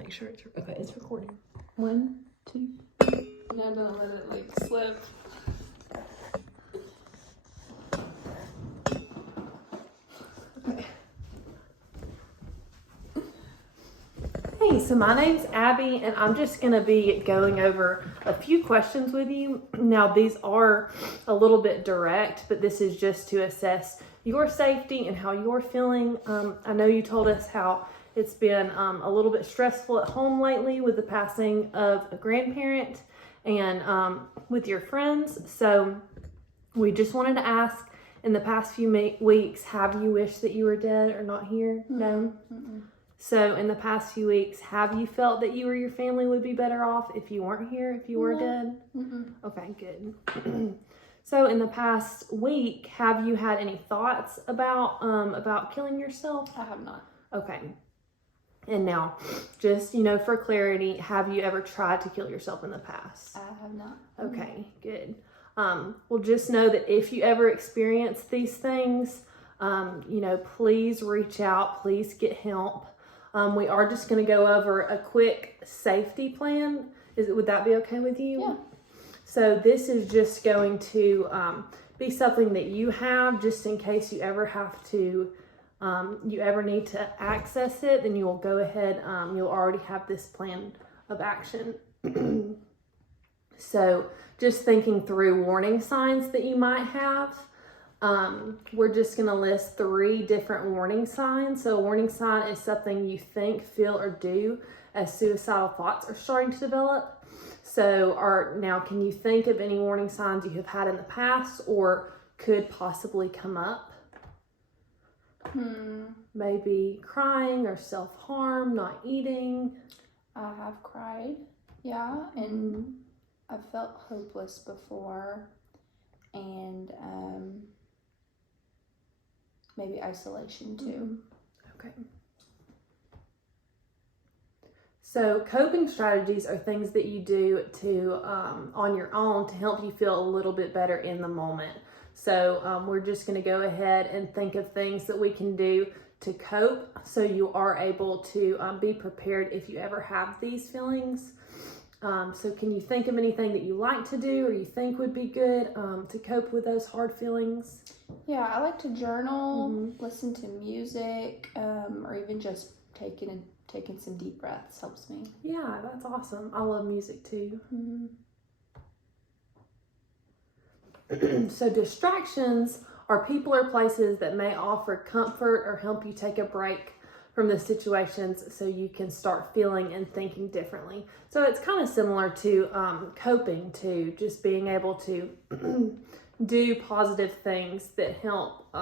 make sure it's okay. It's recording. 1, 2. No, don't let it like slip. Okay. Hey, so my name's Abby, and I'm just going to be going over a few questions with you. Now, these are a little bit direct, but this is just to assess your safety and how you're feeling. I know you told us how it's been a little bit stressful at home lately with the passing of a grandparent and with your friends. So we just wanted to ask, in the past few weeks, have you wished that you were dead or not here? Mm-mm. No? Mm-mm. So in the past few weeks, have you felt that you or your family would be better off if you weren't here, if you were dead? Mm-mm. Okay, good. So in the past week, have you had any thoughts about killing yourself? I have not. Okay. And now, just, for clarity, have you ever tried to kill yourself in the past? I have not. Okay, good. Well, just know that if you ever experience these things, please reach out, please get help. We are just going to go over a quick safety plan. Would that be okay with you? Yeah. So this is just going to be something that you have just in case you ever have to, you ever need to access it, then you will go ahead, you'll already have this plan of action. So just thinking through warning signs that you might have. We're just going to list 3 different warning signs. So a warning sign is something you think, feel, or do as suicidal thoughts are starting to develop. So now can you think of any warning signs you have had in the past or could possibly come up? Maybe crying or self-harm, not eating. I have cried, yeah, and I've felt hopeless before, and maybe isolation too. Okay. So coping strategies are things that you do to on your own to help you feel a little bit better in the moment. So we're just going to go ahead and think of things that we can do to cope so you are able to be prepared if you ever have these feelings. So can you think of anything that you like to do or you think would be good to cope with those hard feelings? Yeah, I like to journal, listen to music, or even just taking some deep breaths helps me. Yeah, that's awesome. I love music too. So distractions are people or places that may offer comfort or help you take a break from the situations so you can start feeling and thinking differently. So it's kind of similar to coping too, just being able to do positive things that help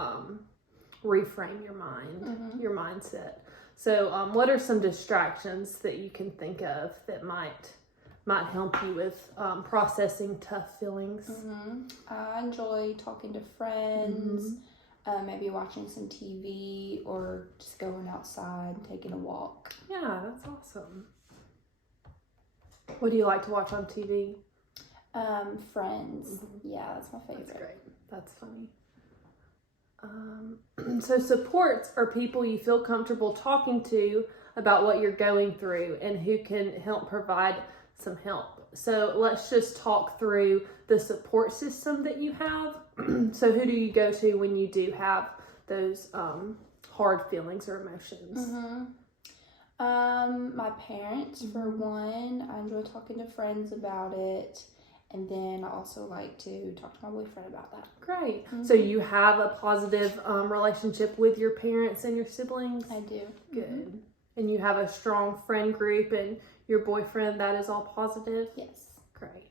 reframe your mind, your mindset. So what are some distractions that you can think of that might help you with processing tough feelings? I enjoy talking to friends, maybe watching some TV or just going outside and taking a walk. Yeah, that's awesome. What do you like to watch on TV? Friends. Yeah, that's my favorite. That's great. That's funny. So supports are people you feel comfortable talking to about what you're going through and who can help provide some help. So let's just talk through the support system that you have. So who do you go to when you do have those hard feelings or emotions? My parents, for one. I enjoy talking to friends about it. And then I also like to talk to my boyfriend about that. Great. So you have a positive relationship with your parents and your siblings? I do. Good. And you have a strong friend group and your boyfriend, that is all positive? Yes. Great.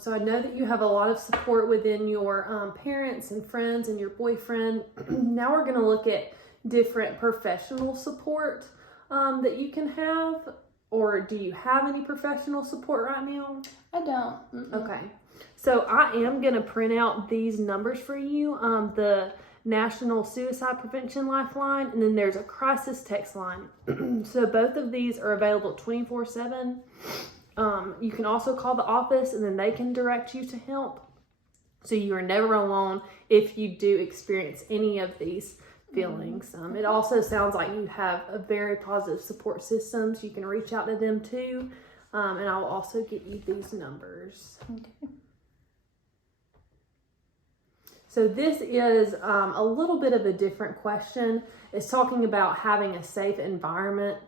So I know that you have a lot of support within your parents and friends and your boyfriend. Now we're going to look at different professional support that you can have. Or do you have any professional support right now? I don't. Okay. So I am going to print out these numbers for you. The National Suicide Prevention Lifeline, and then there's a crisis text line. So both of these are available 24/7. You can also call the office and then they can direct you to help. So you are never alone if you do experience any of these feelings. It also sounds like you have a very positive support systems. You can reach out to them too. And I'll also get you these numbers. Okay. So this is a little bit of a different question. It's talking about having a safe environment.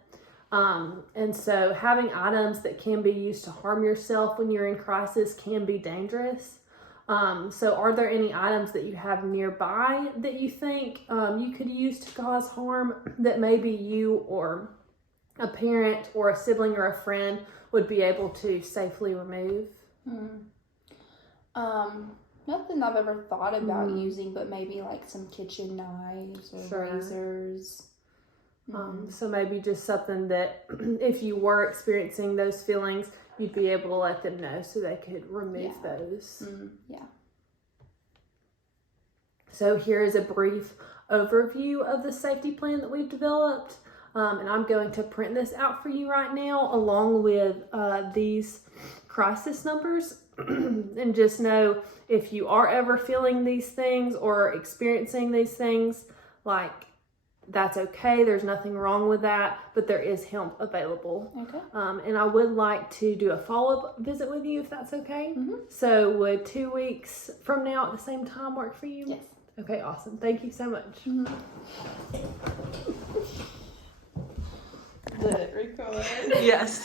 And so having items that can be used to harm yourself when you're in crisis can be dangerous. So are there any items that you have nearby that you think you could use to cause harm that maybe you or a parent or a sibling or a friend would be able to safely remove? Nothing I've ever thought about using, but maybe like some kitchen knives or razors. So maybe just something that if you were experiencing those feelings, you'd be able to let them know so they could remove those. Yeah. So here is a brief overview of the safety plan that we've developed. And I'm going to print this out for you right now along with these crisis numbers. And just know if you are ever feeling these things or experiencing these things, like that's okay. There's nothing wrong with that, but there is help available. Okay. And I would like to do a follow-up visit with you if that's okay. So would 2 weeks from now at the same time work for you? Yes. Okay, awesome. Thank you so much. Did it record? Yes.